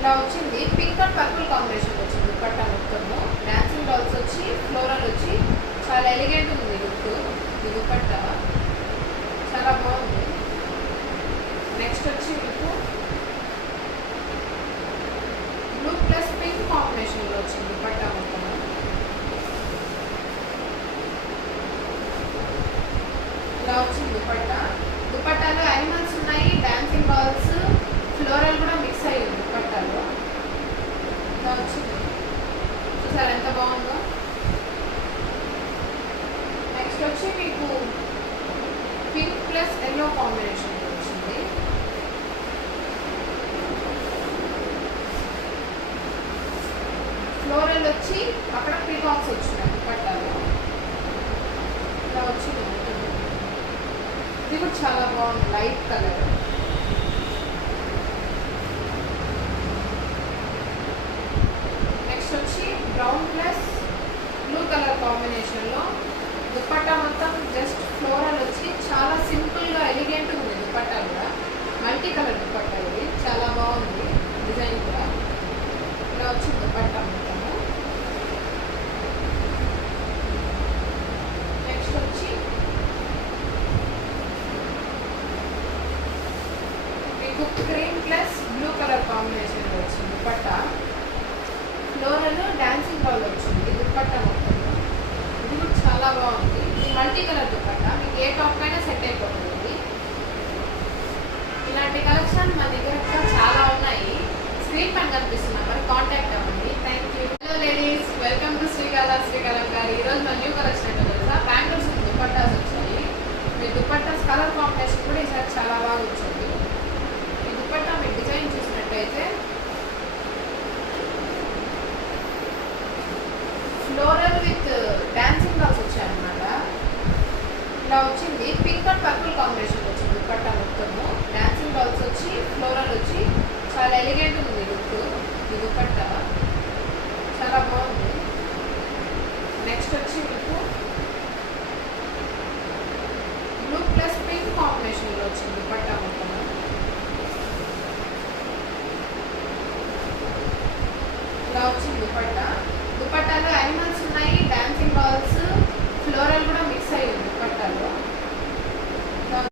ఇలా వచ్చింది. Pink and purple combination వచ్చింది దుపట్టా మొత్తము. డాన్సింగ్ డాల్స్ వచ్చి ఫ్లోరల్ వచ్చి చాలా ఎలిగెంట్ ఉంది లుక్. ఈ దుపట్టా చాలా బాగుంది. నెక్స్ట్ వచ్చి మీకు బ్లూ ప్లస్ పింక్ కాంబినేషన్లో వచ్చింది దుపట్టా మొత్తము. ఇలా వచ్చింది దుపట్టా. దుపట్టాలో యానిమల్స్ ఉన్నాయి, డాన్సింగ్ డాల్స్, ఫ్లోరల్ కూడా మిక్స్ అయ్యి ఉంది దుపట్టాలో. ఇలా వచ్చింది. చూసారు ఎంత బాగుందో. నెక్స్ట్ వచ్చి మీకు పింక్ ప్లస్ ఎల్లో కాంబినేషన్ వచ్చింది. ఫ్లోరల్ వచ్చి అక్కడ పీకాక్స్ వచ్చినాయి దుపట్టాలో. ఇలా వచ్చింది. ఇది కూడా చాలా బాగుంది, లైట్ కలర్. నెక్స్ట్ వచ్చి బ్రౌన్ ప్లస్ బ్లూ కలర్ కాంబినేషన్లో దుపట్టా మొత్తం జస్ట్ ఫ్లోరల్ వచ్చి చాలా సింపుల్గా ఎలిగెంట్గా ఉంది దుపట్టా కూడా. మల్టీ కలర్ దుపట్టా ఇది చాలా బాగుంది డిజైన్ కూడా. ఇలా వచ్చి దుపట్టా మొత్తము. నెక్స్ట్ వచ్చి మీకు cream plus blue colour combination వచ్చింది దుపట్టా. ఫ్లోరల్ డాన్సింగ్ డాల్ వచ్చింది దుపట్టా మొత్తంలో. ఇది కూడా చాలా బాగుంది. ఇది మల్టీ కలర్ దుపట్టా, మీకు ఏ టాప్ అయినా సెట్ అయిపోతుంది. ఇలాంటి కలెక్షన్ మన దగ్గర చాలా ఉన్నాయి. స్క్రీన్ పైన కనిపిస్తున్నా మరి కాంటాక్ట్ అవ్వండి. Thank you. Hello ladies, welcome to Srikalam గారు. ఈరోజు మన న్యూ కలెక్షన్ ఏంటో తెలుసా? బ్యాంగిల్స్ దుపట్టాస్ వచ్చాయి. మీ దుపట్టాస్ కలర్ కాంబినేషన్ కూడా ఈసారి చాలా బాగా వచ్చింది. ఈ దుపట్టా మీరు డిజైన్ చూసినట్టయితే ఫ్లోరల్ విత్ డాన్సింగ్ డాల్స్ వచ్చాయన్నమాట. ఇలా వచ్చింది. పింక్ అండ్ పర్పుల్ కాంబినేషన్ వచ్చింది దుపట్టా మొత్తము. డాన్సింగ్ డాల్స్ వచ్చి ఫ్లోరల్ వచ్చి చాలా ఎలిగెంట్ ఉంది లుక్. ఈ దుపట్టా చాలా బాగుంది. నెక్స్ట్ వచ్చి మీకు బ్లూ ప్లస్ పింక్ కాంబినేషన్లో వచ్చింది దుపట్టా